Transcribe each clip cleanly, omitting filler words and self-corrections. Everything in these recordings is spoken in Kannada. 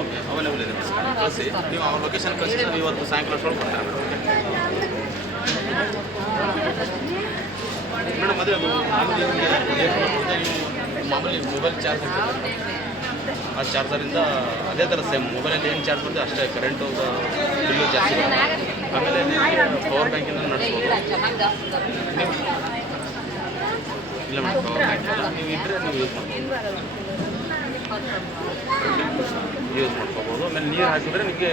ಓಕೆ ಅವೈಲೇಬಲ್ ಇದೆ ಕಳಿಸಿ ನೀವು ಅವ್ರ ಲೊಕೇಶನ್ ಕಳಿಸಿ ನಾವು ಇವತ್ತು ಸಾಯಂಕಾಲ ಕೊಡ್ತಾರೆ ಮೇಡಮ್ ಅದೇ ಅದು ಮಾಮೂಲಿ ಮೊಬೈಲ್ ಚಾರ್ಜ್ ಆ ಚಾರ್ಜರಿಂದ ಅದೇ ಥರ ಸೇಮ್ ಮೊಬೈಲಲ್ಲಿ ಏನು ಚಾರ್ಜ್ ಬರುತ್ತೆ ಅಷ್ಟೇ ಕರೆಂಟು ಬಿಲ್ಲು ಜಾಸ್ತಿ ಬರುತ್ತೆ ಆಮೇಲೆ ಪವರ್ ಬ್ಯಾಂಕಿಂದ ನಡೆಸ್ಬೋದು ಇಲ್ಲ ಮೇಡಮ್ ಪವರ್ ಬ್ಯಾಂಕ್ ನೀವು ಇದ್ದರೆ ನೀವು ಯೂಸ್ ಮಾಡ್ಕೋಬೋದು ಆಮೇಲೆ ನೀರು ಹಾಕಿದ್ರೆ ನಿಮಗೆ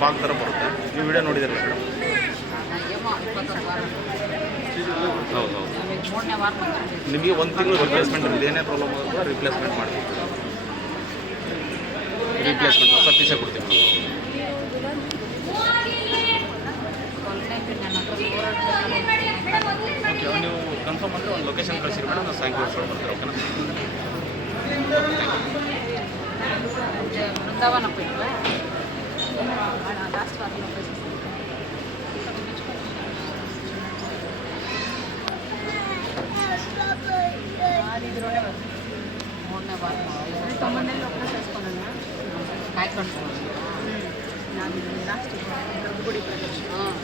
ಫಾಗ್ ಥರ ಬರುತ್ತೆ ನೀವು ವಿಡಿಯೋ ನೋಡಿದಿರಲ್ಲ ಮೇಡಮ್ ಹೌದು ಹೌದು ನಿಮಗೆ ಒಂದು ತಿಂಗಳು ರಿಪ್ಲೇಸ್ಮೆಂಟ್ ಇರುತ್ತೆ ಏನೇ ಪ್ರಾಬ್ಲಮ್ ಆಗುತ್ತೋ ರಿಪ್ಲೇಸ್ಮೆಂಟ್ ಮಾಡ್ತೀವಿ ರಿಪ್ಲೇಸ್ಮೆಂಟ್ ಹೊಸ ಪೀಸೇ ಕೊಡ್ತೀವಿ ಓಕೆ ನೀವು ಕನ್ಫರ್ಮ್ ಅಂದರೆ ಒಂದು ಲೊಕೇಶನ್ ಕಳಿಸಿರಿ ಮೇಡಮ್ ನಾವು ಸಾಯಂಕಾಲ ಬರ್ತೀವಿ ಓಕೆನಾ ಬೃಂದಾವನ ಲಾಸ್ಟ್ ಮೂರನೇ ವಾರ ತಮ್ಮನೆಲ್ಲ ಒಬ್ಬರು ಸೇರಿಸ್ಕೊಂಡ ಕಾಯ್ಕೊಂಡು ನಾನು ಲಾಸ್ಟ್ ಗುಡಿ ಪ್ರದೇಶ ಹಾಂ